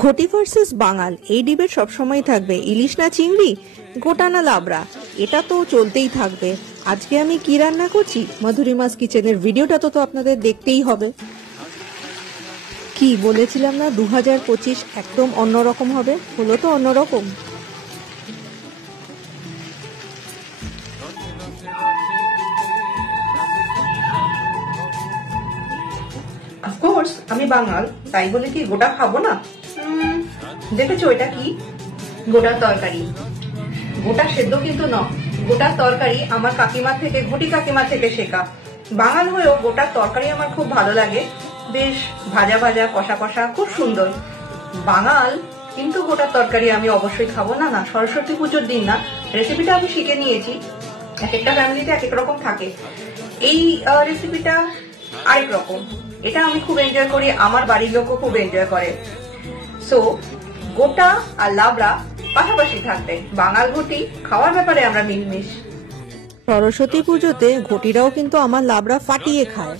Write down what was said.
ঘটি ভার্সেস বাঙাল, এই ডিবেট সবসময় থাকবে। ইলিশ না চিংড়ি, গোটা না লাবড়া, এটা তো চলতেই থাকবে। আজকে আমি কি রান্না করছি, মাধুরিমাস কিচেনের ভিডিওটা তো আপনাদের দেখতেই হবে। কি বলেছিলাম না 2025 একদম অন্যরকম হবে, হলো তো অন্যরকম। অফকোর্স আমি বাঙাল, তাই বলে কি গোটা খাবো না? দেখেছো এটা কি? গোটার তরকারি। গোটা সেদ্ধ কিন্তু নয়, গোটার তরকারি আমার কাকিমা থেকে, ঘটি কাকিমা থেকে শেখা। বাঙাল হয়েও গোটার তরকারি আমার খুব ভালো লাগে, বেশ ভাজা ভাজা কষা কষা, খুব সুন্দর। বাঙাল কিন্তু গোটার তরকারি আমি অবশ্যই খাবো না। না, সরস্বতী পুজোর দিন না। রেসিপিটা আমি শিখে নিয়েছি, এক একটা ফ্যামিলিতে এক এক রকম থাকে। এই রেসিপিটা আরেক রকম, এটা আমি খুব এনজয় করি, আমার বাড়ির লোকও খুব এনজয় করে। সো গোটা আর লাবড়া পাশাপাশি থাকবে। বাঙাল ঘটি খাওয়ার ব্যাপারে আমরা মিলমিশ। সরস্বতী পুজোতে ঘটিরাও কিন্তু আমার লাবড়া ফাটিয়ে খায়।